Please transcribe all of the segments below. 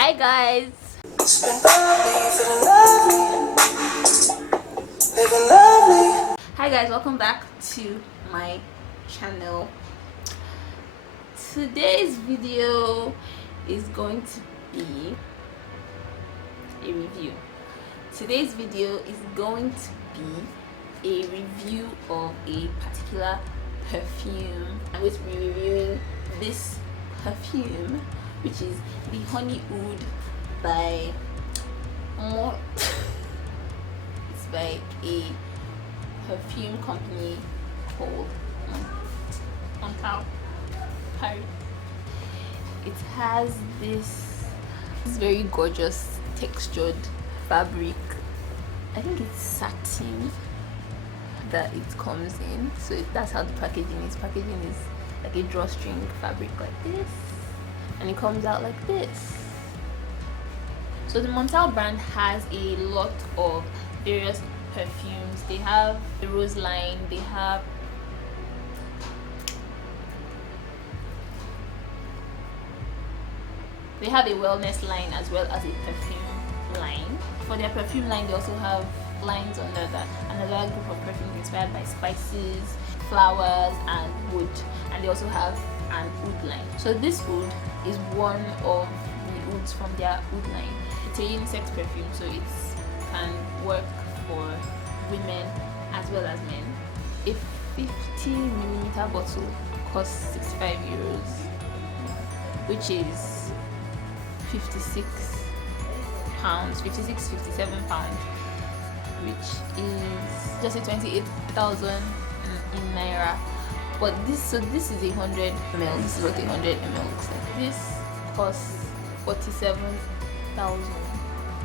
Hi guys. Hi guys, welcome back to my channel. Today's video is going to be a review. Today's video is going to be a review of a particular perfume. I'm going to be reviewing this perfume, which is the Honey Oud by it's by a perfume company called Montale, Paris. It has this very gorgeous textured fabric. I think it's satin that it comes in, so that's how the packaging is. Packaging is like a drawstring fabric like this, and it comes out like this. So the Montale brand has a lot of various perfumes. They have the rose line, they have a wellness line as well as a perfume line. For their perfume line, they also have lines under that, another group of perfumes inspired by spices, flowers and wood, and they also have an oud line. So this oud is one of the ouds from their oud line. It's a unisex perfume, so it can work for women as well as men. A 50ml bottle costs €65, which is £57, which is just a 28,000 in naira. But this is 100 ml. This is what 100 ml looks like. This costs 47,000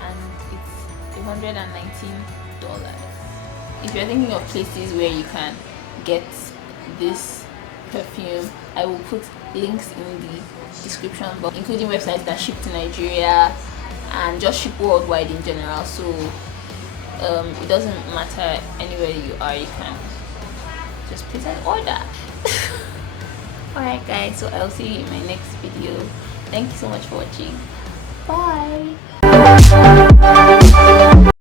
and it's $119. If you're thinking of places where you can get this perfume, I will put links in the description box, including websites that ship to Nigeria and just ship worldwide in general. So it doesn't matter anywhere you are, you can just place an order. Alright guys, so I'll see you in my next video. Thank you so much for watching. Bye.